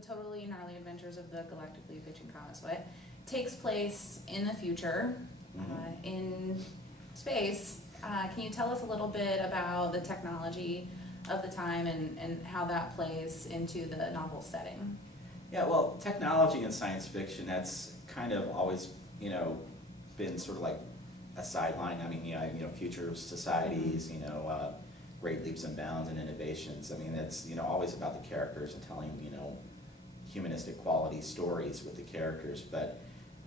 the Totally Gnarly Adventures of the Galactically Bitchin Comet Sweat, takes place in the future, in space. Can you tell us a little bit about the technology of the time and how that plays into the novel setting? Yeah, well, technology in science fiction, that's kind of always, been sort of like a sideline. I mean, future societies, great leaps and bounds and innovations. I mean, it's, always about the characters and telling, humanistic quality stories with the characters.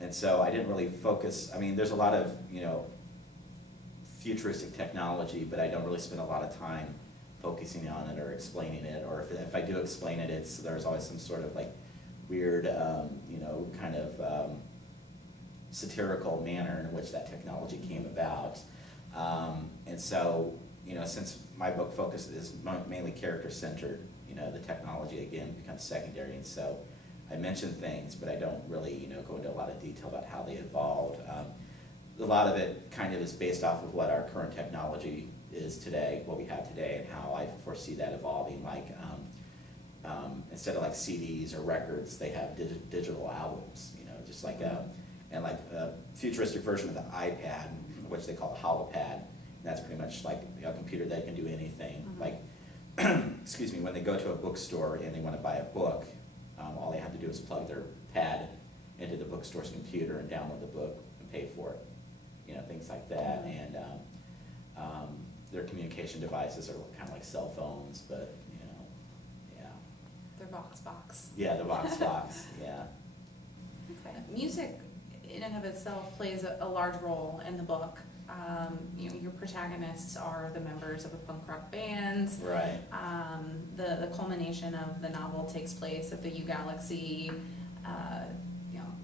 And so I didn't really focus. I mean, there's a lot of, futuristic technology, but I don't really spend a lot of time focusing on it or explaining it. Or if I do explain it, there's always some sort of like weird, kind of satirical manner in which that technology came about. And so, since my book focus is mainly character-centered, the technology, again, becomes secondary. And so I mention things, but I don't really, go into a lot of detail about how they evolved. A lot of it kind of is based off of what our current technology is today, what we have today, and how I foresee that evolving. Like, instead of like CDs or records, they have digital albums, just like and like a futuristic version of the iPad, which they call a holopad. And that's pretty much like a computer that can do anything. Like, excuse me, when they go to a bookstore and they want to buy a book, all they have to do is plug their pad into the bookstore's computer and download the book and pay for it. Things like that. And their communication devices are kind of like cell phones, but yeah. Their Vox. Yeah, the Vox, yeah. Okay. Music in and of itself plays a large role in the book. Your protagonists are the members of a punk rock band. Right. The culmination of the novel takes place at the Galaxy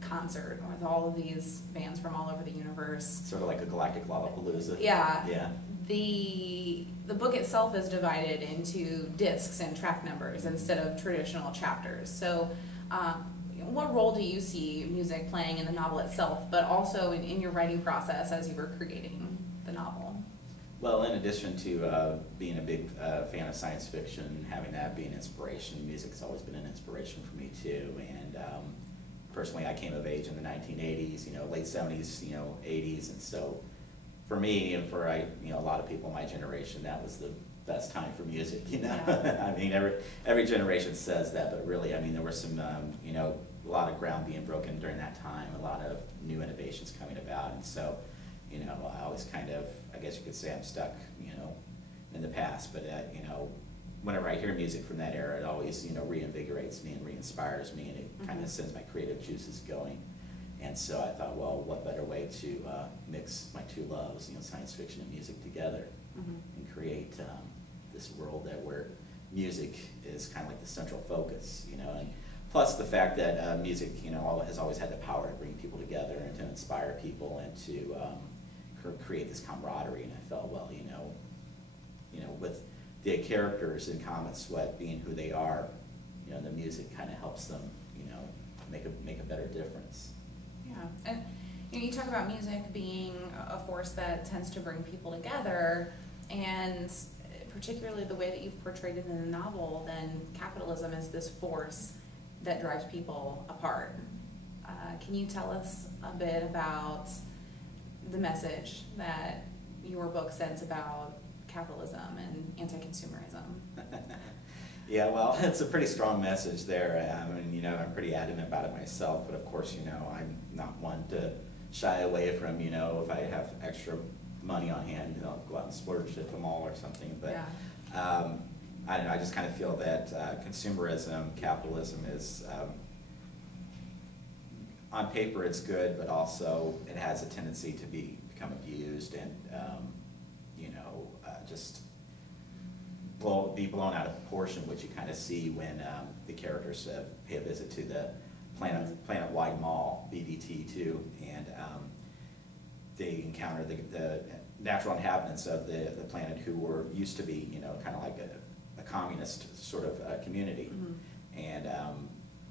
concert with all of these bands from all over the universe. Sort of like a galactic Lollapalooza. Yeah. Yeah. The book itself is divided into discs and track numbers instead of traditional chapters. So what role do you see music playing in the novel itself, but also in your writing process as you were creating the novel? Well, in addition to being a big fan of science fiction, having that be an inspiration, music's always been an inspiration for me too. And personally, I came of age in the 1980s, late 70s, 80s, and so for me and for a lot of people in my generation, that was the best time for music. Yeah. I mean, every generation says that, but really, I mean, there were some, a lot of ground being broken during that time, a lot of new innovations coming about, and so, I always kind of, I guess you could say I'm stuck, in the past, but whenever I hear music from that era, it always, reinvigorates me and re-inspires me, and it kind of sends my creative juices going. And so I thought, well, what better way to mix my two loves, science fiction and music together, and create this world where music is kind of like the central focus, and plus the fact that music, has always had the power to bring people together and to inspire people and to create this camaraderie. And I felt, well, with the characters in Comet Sweat being who they are, the music kind of helps them, make a better difference. Yeah, and you talk about music being a force that tends to bring people together, and particularly the way that you've portrayed it in the novel, then capitalism is this force that drives people apart. Can you tell us a bit about the message that your book sends about capitalism and anti-consumerism? Yeah, well, it's a pretty strong message there. I mean, I'm pretty adamant about it myself, but of course, I'm not one to shy away from, if I have extra money on hand, go out and splurge at the mall or something. But yeah. I don't know, I just kind of feel that consumerism, capitalism is, on paper it's good, but also it has a tendency to become abused and, just be blown out of proportion, which you kind of see when the characters pay a visit to the planet-wide mall, BDT2, and they encounter the natural inhabitants of the planet who were used to be, kind of like a communist sort of community. And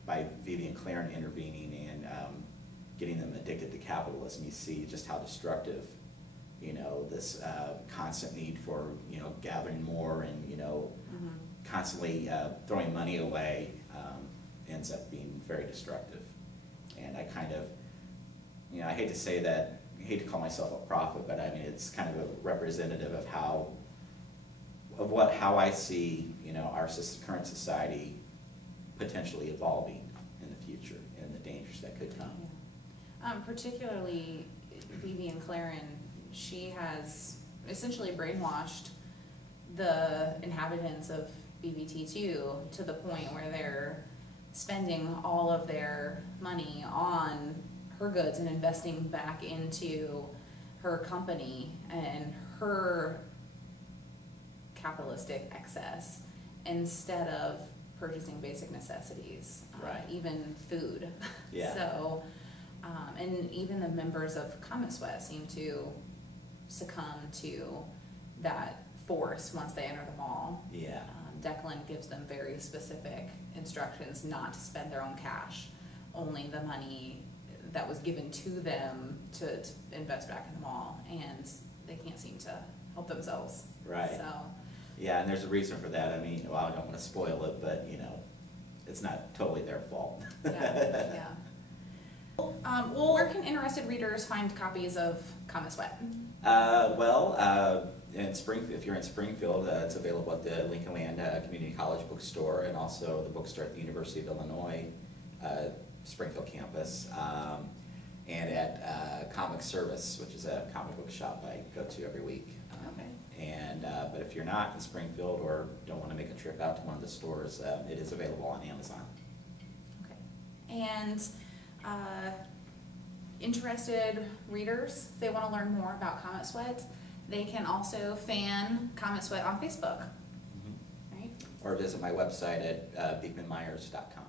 by Vivian Claren intervening and getting them addicted to capitalism, you see just how destructive, this constant need for, gathering more and, constantly throwing money away ends up being very destructive. And I kind of, you know, I hate to say that, I hate to call myself a prophet, but I mean, it's kind of a representative of how I see, you know, our current society potentially evolving in the future and the dangers that could come. Yeah. Particularly Vivian Claren, she has essentially brainwashed the inhabitants of BBT2 to the point where they're spending all of their money on her goods and investing back into her company and her capitalistic excess instead of purchasing basic necessities, right. Even food. Yeah. So, and even the members of Comet Sweat seem to succumb to that force once they enter the mall. Yeah. Declan gives them very specific instructions not to spend their own cash, only the money that was given to them to invest back in the mall, and they can't seem to help themselves. Right. So. Yeah, and there's a reason for that. I mean, well, I don't want to spoil it, but you know, it's not totally their fault. Yeah, yeah. Well, where can interested readers find copies of Comet Sweat? In if you're in Springfield, it's available at the Lincoln Land Community College bookstore, and also the bookstore at the University of Illinois Springfield campus, and at Comic Service, which is a comic book shop I go to every week. But if you're not in Springfield or don't want to make a trip out to one of the stores, it is available on Amazon. Okay. And interested readers, if they want to learn more about Comet Sweat, they can also fan Comet Sweat on Facebook. Mm-hmm. Right? Or visit my website at beekman-myers.com.